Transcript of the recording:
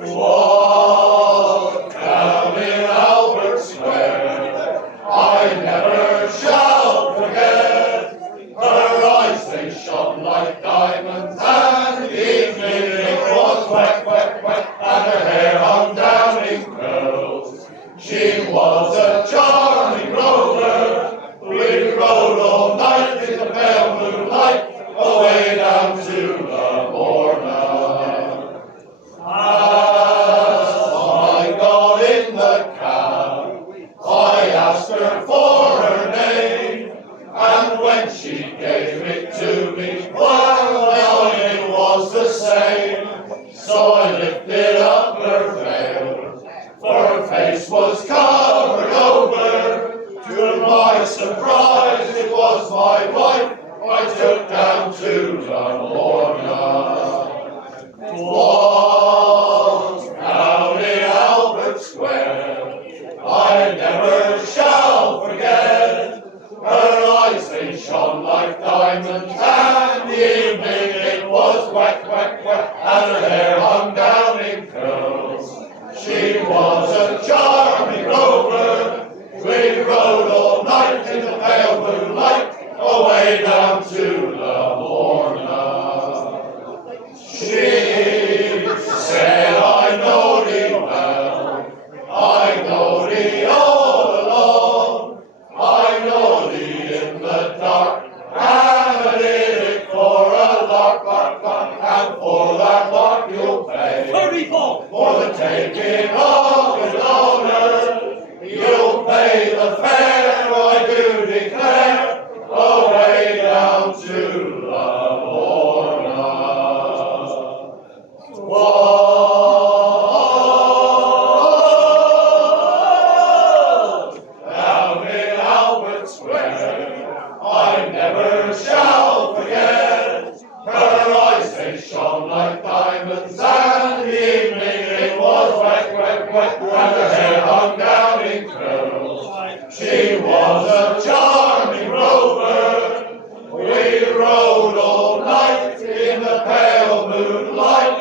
Walk down in Albert Square, I never shall forget. Her eyes, they shone like diamonds, and the evening it was wet, wet, wet, and her hair hung down in curls. She was a charming rover. We rode all night in the pale moonlight, away down to the Morna. I got in the cab, I asked her for her name, and when she gave it to me, well, it was the same. So I lifted up her veil, for her face was covered over. To my surprise, it was my wife I took down to the Morna. Walk down in Albert Square, I never shall forget. Her eyes, they shone like diamonds, and the evening it was wet, wet, wet, and her hair hung down in curls. She was a charming rover. We rode all night in the pale moonlight, away down to the Morna. She said, I know thee well, I know thee all along, I know thee in the dark, and I did it for a lark, lark, lark, and for that lark you'll pay. For the taking of his owner, you'll pay the fare, I do declare, away down to the Morna. Walk down in Albert Square, I never shall forget. Her eyes, they shone like diamonds, and the evening it was wet, wet, wet, and her hair hung down in curls. She was a charming rover. We rode all night in the pale moonlight,